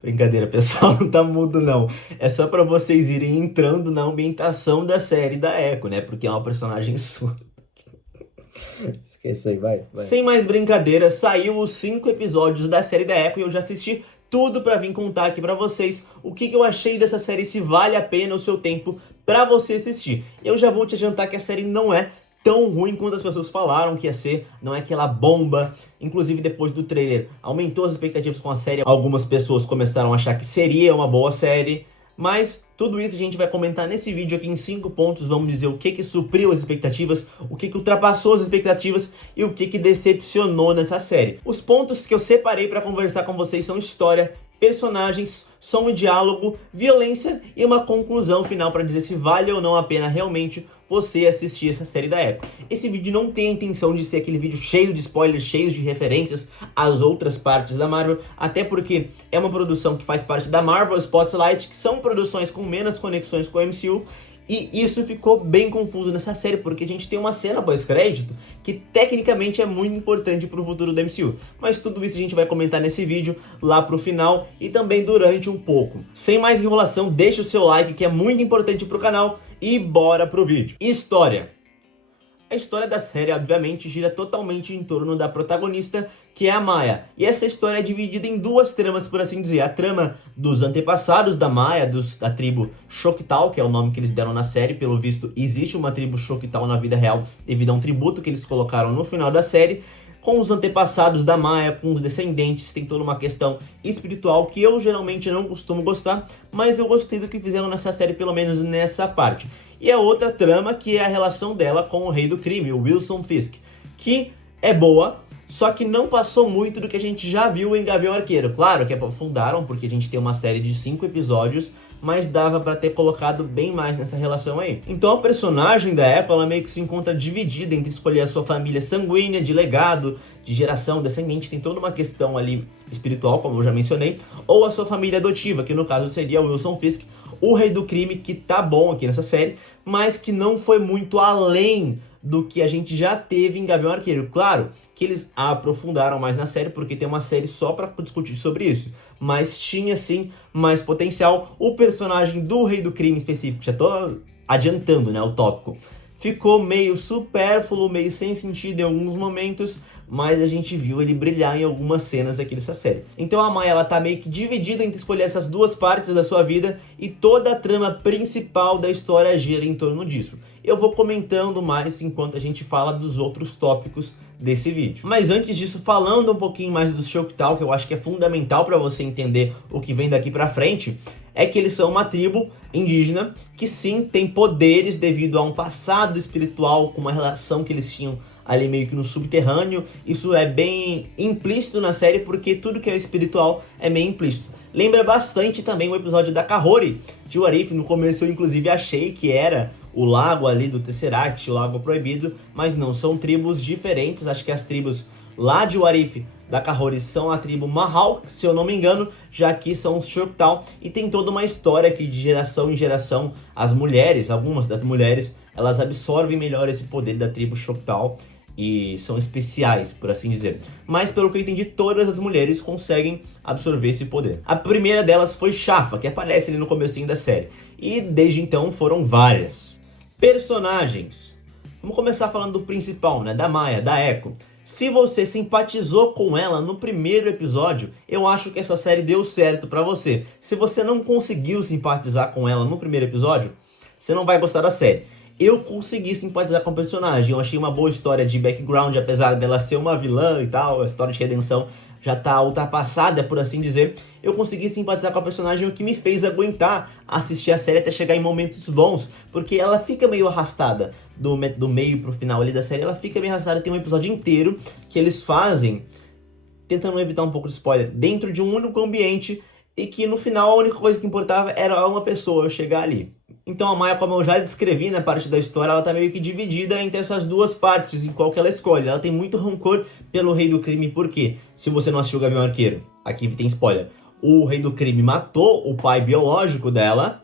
Brincadeira, pessoal, não tá mudo não. É só pra vocês irem entrando na ambientação da série da Echo, né? Porque é uma personagem sua. Esquece aí, vai. Sem mais brincadeira, saiu os 5 episódios da série da Echo e eu já assisti tudo pra vir contar aqui pra vocês o que eu achei dessa série, se vale a pena o seu tempo pra você assistir. Eu já vou te adiantar que a série não é tão ruim quanto as pessoas falaram que ia ser, não é aquela bomba. Inclusive, depois do trailer, aumentou as expectativas com a série. Algumas pessoas começaram a achar que seria uma boa série, mas tudo isso a gente vai comentar nesse vídeo aqui em 5 pontos. Vamos dizer o que supriu as expectativas, o que ultrapassou as expectativas e o que decepcionou nessa série. Os pontos que eu separei para conversar com vocês são história, personagens, som e diálogo, violência e uma conclusão final para dizer se vale ou não a pena realmente você assistir essa série da Echo. Esse vídeo não tem a intenção de ser aquele vídeo cheio de spoilers, cheios de referências às outras partes da Marvel, até porque é uma produção que faz parte da Marvel Spotlight, que são produções com menos conexões com o MCU, e isso ficou bem confuso nessa série, porque a gente tem uma cena pós-crédito que tecnicamente é muito importante para o futuro do MCU. Mas tudo isso a gente vai comentar nesse vídeo lá pro final e também durante um pouco. Sem mais enrolação, deixa o seu like que é muito importante pro canal e bora pro vídeo. História. A história da série, obviamente, gira totalmente em torno da protagonista, que é a Maya. E essa história é dividida em duas tramas, por assim dizer. A trama dos antepassados da Maya, da tribo Choctaw, que é o nome que eles deram na série. Pelo visto, existe uma tribo Choctaw na vida real, devido a um tributo que eles colocaram no final da série. Com os antepassados da Maya, com os descendentes, tem toda uma questão espiritual que eu geralmente não costumo gostar, mas eu gostei do que fizeram nessa série, pelo menos nessa parte. E a outra trama, que é a relação dela com o rei do crime, o Wilson Fisk, que é boa, só que não passou muito do que a gente já viu em Gavião Arqueiro. Claro que aprofundaram, porque a gente tem uma série de 5 episódios, mas dava pra ter colocado bem mais nessa relação aí. Então a personagem da Echo, ela meio que se encontra dividida entre escolher a sua família sanguínea, de legado, de geração descendente, tem toda uma questão ali espiritual, como eu já mencionei, ou a sua família adotiva, que no caso seria o Wilson Fisk, o rei do crime, que tá bom aqui nessa série, mas que não foi muito além do que a gente já teve em Gavião Arqueiro. Claro que eles aprofundaram mais na série, porque tem uma série só pra discutir sobre isso, mas tinha sim mais potencial. O personagem do rei do crime específico, já tô adiantando, né, o tópico, ficou meio supérfluo, meio sem sentido em alguns momentos, mas a gente viu ele brilhar em algumas cenas aqui dessa série. Então a Maya, ela tá meio que dividida entre escolher essas duas partes da sua vida, e toda a trama principal da história gira em torno disso. Eu vou comentando mais enquanto a gente fala dos outros tópicos desse vídeo. Mas antes disso, falando um pouquinho mais do Choctaw, que eu acho que é fundamental para você entender o que vem daqui pra frente, é que eles são uma tribo indígena que sim tem poderes devido a um passado espiritual, com uma relação que eles tinham ali meio que no subterrâneo. Isso é bem implícito na série, porque tudo que é espiritual é meio implícito. Lembra bastante também o episódio da Kahhori de What If. No começo eu inclusive achei que era o lago ali do Tesseract, o lago proibido, mas não, são tribos diferentes. Acho que as tribos lá de What If da Kahhori são a tribo Mahawk, se eu não me engano, já que são os Choctaw, e tem toda uma história que de geração em geração as mulheres, algumas das mulheres, elas absorvem melhor esse poder da tribo Choctaw e são especiais, por assim dizer. Mas pelo que eu entendi, todas as mulheres conseguem absorver esse poder. A primeira delas foi Shafa, que aparece ali no comecinho da série, e desde então foram várias. Personagens. Vamos começar falando do principal, né, da Maya, da Echo. Se você simpatizou com ela no primeiro episódio, eu acho que essa série deu certo pra você. Se você não conseguiu simpatizar com ela no primeiro episódio, você não vai gostar da série. Eu consegui simpatizar com o personagem, eu achei uma boa história de background, apesar dela ser uma vilã e tal, a história de redenção já tá ultrapassada, por assim dizer. Eu consegui simpatizar com a personagem, o que me fez aguentar assistir a série até chegar em momentos bons, porque ela fica meio arrastada do meio pro final ali da série, ela fica meio arrastada. Tem um episódio inteiro que eles fazem, tentando evitar um pouco de spoiler, dentro de um único ambiente, e que no final a única coisa que importava era uma pessoa chegar ali. Então a Maya, como eu já descrevi na parte da história, ela tá meio que dividida entre essas duas partes, em qual que ela escolhe. Ela tem muito rancor pelo rei do crime, por quê? Se você não assistiu o Gavião Arqueiro, aqui tem spoiler. O rei do crime matou o pai biológico dela,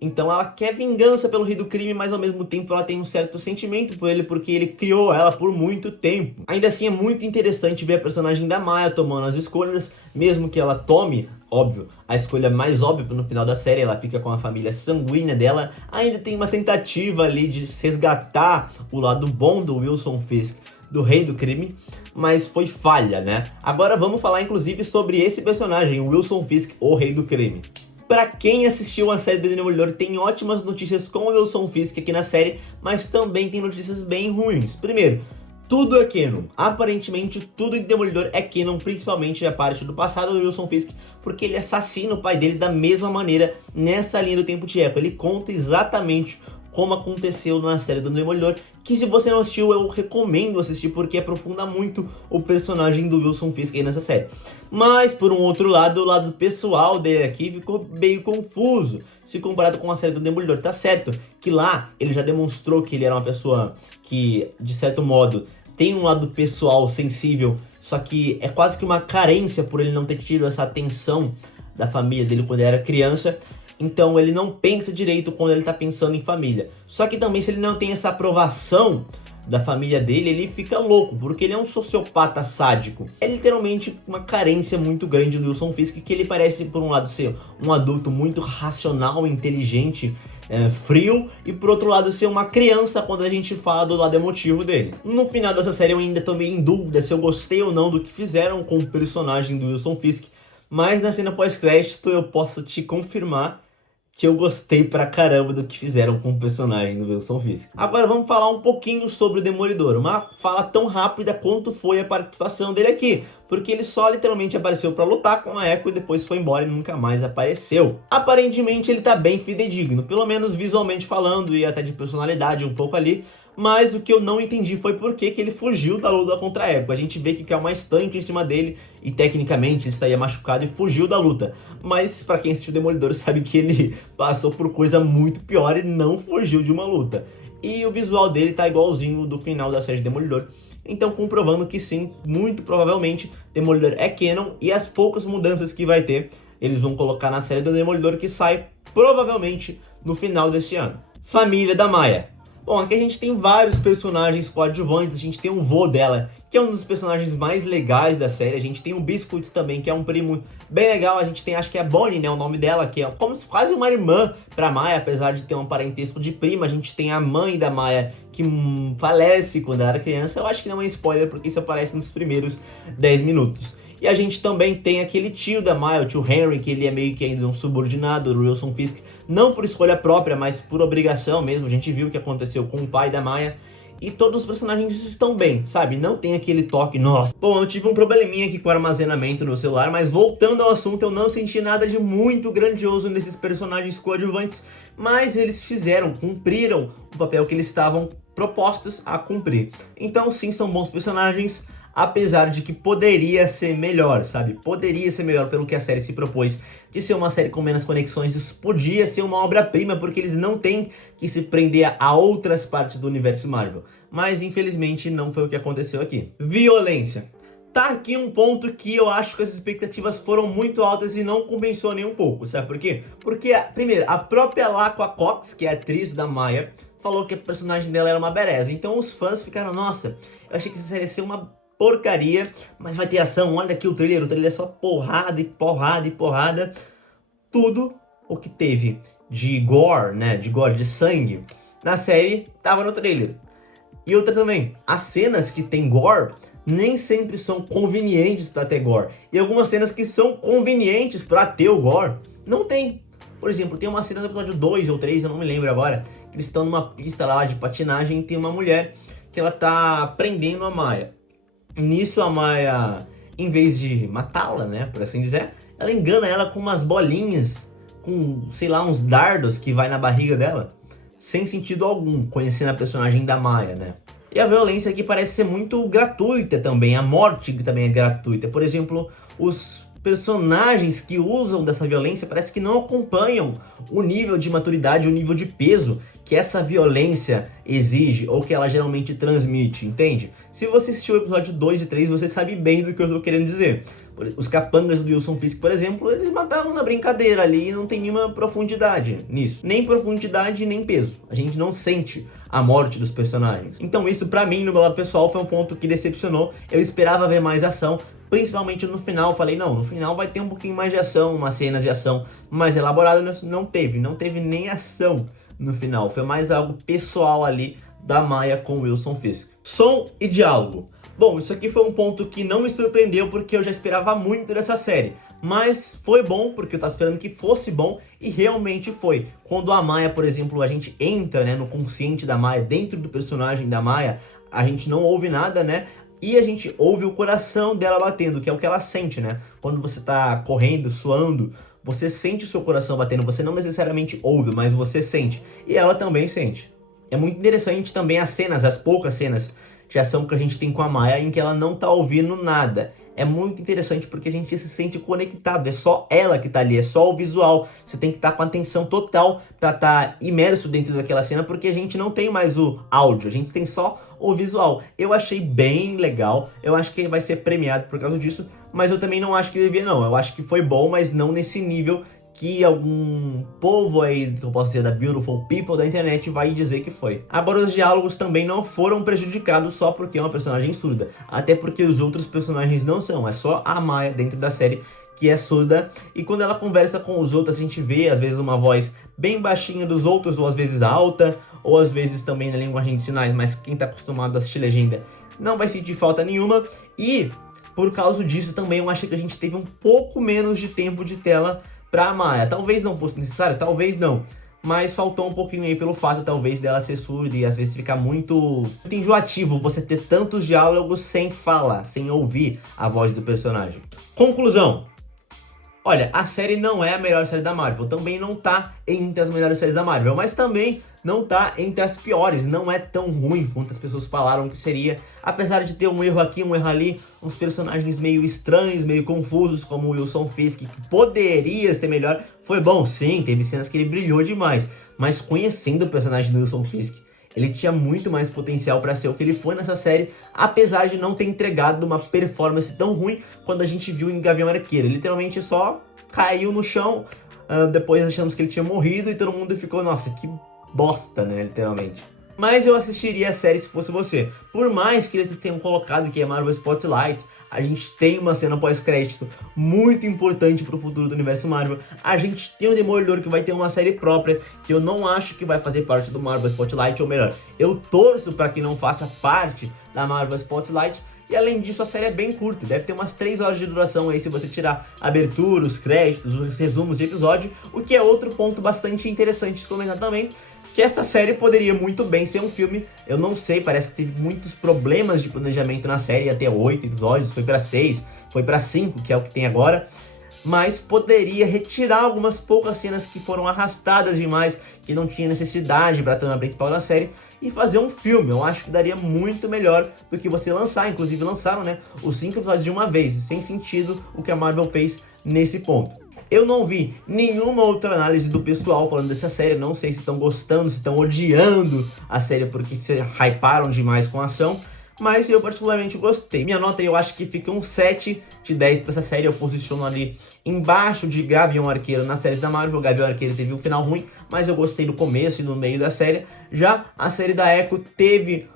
então ela quer vingança pelo rei do crime, mas ao mesmo tempo ela tem um certo sentimento por ele, porque ele criou ela por muito tempo. Ainda assim é muito interessante ver a personagem da Maya tomando as escolhas, mesmo que ela tome óbvio, a escolha mais óbvia no final da série, ela fica com a família sanguínea dela. Ainda tem uma tentativa ali de resgatar o lado bom do Wilson Fisk, do rei do crime, mas foi falha, né? Agora vamos falar inclusive sobre esse personagem, o Wilson Fisk, o rei do crime. Pra quem assistiu a série do Demolidor, tem ótimas notícias com o Wilson Fisk aqui na série, mas também tem notícias bem ruins. Primeiro, tudo é canon. Aparentemente, tudo em Demolidor é canon, principalmente a parte do passado do Wilson Fisk, porque ele assassina o pai dele da mesma maneira nessa linha do tempo de Echo. Ele conta exatamente como aconteceu na série do Demolidor, que se você não assistiu, eu recomendo assistir, porque aprofunda muito o personagem do Wilson Fisk aí nessa série. Mas, por um outro lado, o lado pessoal dele aqui ficou meio confuso, se comparado com a série do Demolidor. Tá certo que lá ele já demonstrou que ele era uma pessoa que, de certo modo, tem um lado pessoal sensível, só que é quase que uma carência por ele não ter tido essa atenção da família dele quando ele era criança. Então ele não pensa direito quando ele tá pensando em família. Só que também, se ele não tem essa aprovação da família dele, ele fica louco, porque ele é um sociopata sádico. É literalmente uma carência muito grande do Wilson Fisk, que ele parece, por um lado, ser um adulto muito racional, inteligente, frio, e por outro lado ser uma criança quando a gente fala do lado emotivo dele. No final dessa série eu ainda tô meio em dúvida se eu gostei ou não do que fizeram com o personagem do Wilson Fisk, mas na cena pós-crédito eu posso te confirmar que eu gostei pra caramba do que fizeram com o personagem do Wilson Fisk. Agora vamos falar um pouquinho sobre o Demolidor, uma fala tão rápida quanto foi a participação dele aqui, porque ele só literalmente apareceu pra lutar com a Echo e depois foi embora e nunca mais apareceu. Aparentemente ele tá bem fidedigno, pelo menos visualmente falando e até de personalidade um pouco ali, mas o que eu não entendi foi por que ele fugiu da luta contra a Echo. A gente vê que caiu uma estante em cima dele e tecnicamente ele estaria machucado e fugiu da luta. Mas pra quem assistiu Demolidor sabe que ele passou por coisa muito pior e não fugiu de uma luta. E o visual dele tá igualzinho do final da série de Demolidor. Então comprovando que sim, muito provavelmente Demolidor é canon, e as poucas mudanças que vai ter, eles vão colocar na série do Demolidor, que sai provavelmente no final deste ano. Família da Maya. Bom, aqui a gente tem vários personagens coadjuvantes. A gente tem o vô dela, que é um dos personagens mais legais da série. A gente tem o Biscuits também, que é um primo bem legal. A gente tem, acho que é a Bonnie, né, o nome dela, que é como se quase uma irmã pra Maya, apesar de ter um parentesco de prima. A gente tem a mãe da Maya, que falece quando ela era criança. Eu acho que não é spoiler, porque isso aparece nos primeiros 10 minutos. E a gente também tem aquele tio da Maya, o tio Henry, que ele é meio que ainda um subordinado do Wilson Fisk, não por escolha própria, mas por obrigação mesmo. A gente viu o que aconteceu com o pai da Maya. E todos os personagens estão bem, sabe? Não tem aquele toque, nossa. Bom, eu tive um probleminha aqui com o armazenamento no celular, mas voltando ao assunto, eu não senti nada de muito grandioso nesses personagens coadjuvantes, mas eles cumpriram o papel que eles estavam propostos a cumprir. Então sim, são bons personagens, apesar de que poderia ser melhor, sabe? Poderia ser melhor pelo que a série se propôs de ser uma série com menos conexões. Isso podia ser uma obra-prima, porque eles não têm que se prender a outras partes do universo Marvel. Mas, infelizmente, não foi o que aconteceu aqui. Violência. Tá aqui um ponto que eu acho que as expectativas foram muito altas e não compensou nem um pouco, sabe por quê? Porque, primeiro, a própria Laqua Cox, que é a atriz da Maya, falou que a personagem dela era uma bereza. Então os fãs ficaram, nossa, eu achei que essa série ia ser uma porcaria, mas vai ter ação. Olha aqui o trailer é só porrada e porrada e porrada. Tudo o que teve de gore, né, de sangue, na série tava no trailer. E outra também, as cenas que tem gore nem sempre são convenientes para ter gore, e algumas cenas que são convenientes para ter o gore não tem. Por exemplo, tem uma cena do episódio 2 ou 3, eu não me lembro agora, que eles estão numa pista lá de patinagem e tem uma mulher que ela tá prendendo a Maya. Nisso a Maya, em vez de matá-la, né, por assim dizer, ela engana ela com umas bolinhas, com, sei lá, uns dardos que vai na barriga dela, sem sentido algum, conhecendo a personagem da Maya, né. E a violência aqui parece ser muito gratuita também, a morte também é gratuita. Por exemplo, os personagens que usam dessa violência parece que não acompanham o nível de maturidade, o nível de peso que essa violência exige, ou que ela geralmente transmite, entende? Se você assistiu o episódio 2 e 3, você sabe bem do que eu tô querendo dizer. Os capangas do Wilson Fisk, por exemplo, eles matavam na brincadeira ali e não tem nenhuma profundidade nisso. Nem profundidade, nem peso. A gente não sente a morte dos personagens. Então isso, pra mim, no meu lado pessoal, foi um ponto que decepcionou. Eu esperava ver mais ação, principalmente no final. Falei, não, no final vai ter um pouquinho mais de ação, umas cenas de ação mais elaboradas. Não teve nem ação no final, foi mais algo pessoal ali da Maya com Wilson Fisk. Som e diálogo. Bom, isso aqui foi um ponto que não me surpreendeu, porque eu já esperava muito dessa série. Mas foi bom, porque eu tava esperando que fosse bom, e realmente foi. Quando a Maya, por exemplo, a gente entra, né, no consciente da Maya, dentro do personagem da Maya, a gente não ouve nada, né? E a gente ouve o coração dela batendo, que é o que ela sente, né? Quando você tá correndo, suando, você sente o seu coração batendo, você não necessariamente ouve, mas você sente. E ela também sente. É muito interessante também as cenas, as poucas cenas de ação que a gente tem com a Maya, em que ela não tá ouvindo nada. É muito interessante porque a gente se sente conectado, é só ela que tá ali, é só o visual. Você tem que estar com atenção total pra estar imerso dentro daquela cena, porque a gente não tem mais o áudio, a gente tem só o visual. Eu achei bem legal, eu acho que vai ser premiado por causa disso, mas eu também não acho que devia não. Eu acho que foi bom, mas não nesse nível que algum povo aí, que eu posso dizer, da Beautiful People da internet vai dizer que foi. Agora, os diálogos também não foram prejudicados só porque é uma personagem surda, até porque os outros personagens não são, é só a Maya dentro da série que é surda, e quando ela conversa com os outros a gente vê às vezes uma voz bem baixinha dos outros, ou às vezes alta, ou às vezes também na linguagem de sinais, mas quem tá acostumado a assistir legenda não vai sentir falta nenhuma. E por causa disso também eu achei que a gente teve um pouco menos de tempo de tela pra Maya. Talvez não fosse necessário, talvez não, mas faltou um pouquinho aí pelo fato talvez dela ser surda e às vezes ficar muito enjoativo você ter tantos diálogos sem falar, sem ouvir a voz do personagem. Conclusão. Olha, a série não é a melhor série da Marvel, também não tá entre as melhores séries da Marvel, mas também não tá entre as piores, não é tão ruim quanto as pessoas falaram que seria, apesar de ter um erro aqui, um erro ali, uns personagens meio estranhos, meio confusos, como o Wilson Fisk, que poderia ser melhor. Foi bom, sim, teve cenas que ele brilhou demais, mas conhecendo o personagem do Wilson Fisk, ele tinha muito mais potencial para ser o que ele foi nessa série, apesar de não ter entregado uma performance tão ruim quando a gente viu em Gavião Arqueiro. Ele literalmente só caiu no chão, depois achamos que ele tinha morrido e todo mundo ficou, nossa, que bosta, né, literalmente. Mas eu assistiria a série se fosse você. Por mais que eles tenham colocado que é Marvel Spotlight, a gente tem uma cena pós-crédito muito importante pro futuro do universo Marvel. A gente tem o Demolidor, que vai ter uma série própria, que eu não acho que vai fazer parte do Marvel Spotlight, ou melhor, eu torço para que não faça parte da Marvel Spotlight. E além disso, a série é bem curta, deve ter umas 3 horas de duração aí se você tirar a abertura, os créditos, os resumos de episódio, o que é outro ponto bastante interessante de comentar também, que essa série poderia muito bem ser um filme. Eu não sei, parece que teve muitos problemas de planejamento na série, até 8 episódios, foi pra 6, foi pra 5, que é o que tem agora, mas poderia retirar algumas poucas cenas que foram arrastadas demais, que não tinha necessidade pra trama principal da série, e fazer um filme. Eu acho que daria muito melhor do que você lançar, inclusive lançaram, né, os 5 episódios de uma vez, sem sentido o que a Marvel fez nesse ponto. Eu não vi nenhuma outra análise do pessoal falando dessa série, não sei se estão gostando, se estão odiando a série porque se hyparam demais com a ação, mas eu particularmente gostei. Minha nota eu acho que fica um 7 de 10 pra essa série, eu posiciono ali embaixo de Gavião Arqueiro nas séries da Marvel. Gavião Arqueiro teve um final ruim, mas eu gostei do começo e no meio da série. Já a série da Echo teve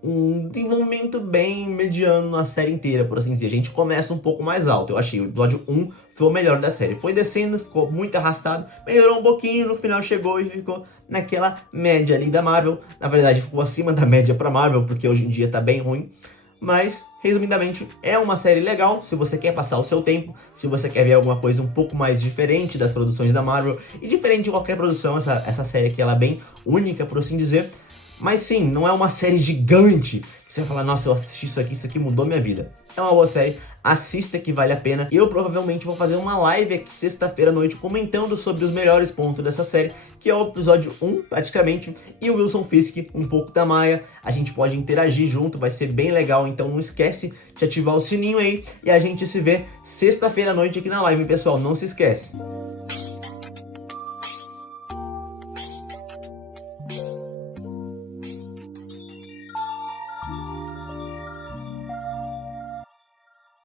um desenvolvimento bem mediano na série inteira, por assim dizer. A gente começa um pouco mais alto, eu achei. O episódio 1 foi o melhor da série. Foi descendo, ficou muito arrastado, melhorou um pouquinho, no final chegou e ficou naquela média ali da Marvel. Na verdade, ficou acima da média pra Marvel, porque hoje em dia tá bem ruim. Mas, resumidamente, é uma série legal se você quer passar o seu tempo, se você quer ver alguma coisa um pouco mais diferente das produções da Marvel, e diferente de qualquer produção, essa série aqui ela é bem única, por assim dizer. Mas sim, não é uma série gigante que você vai falar, nossa, eu assisti isso aqui mudou minha vida. É uma boa série, assista que vale a pena. Eu provavelmente vou fazer uma live aqui sexta-feira à noite comentando sobre os melhores pontos dessa série, que é o episódio 1 praticamente, e o Wilson Fisk, um pouco da Maya. A gente pode interagir junto, vai ser bem legal, então não esquece de ativar o sininho aí, e a gente se vê sexta-feira à noite aqui na live, pessoal, não se esquece.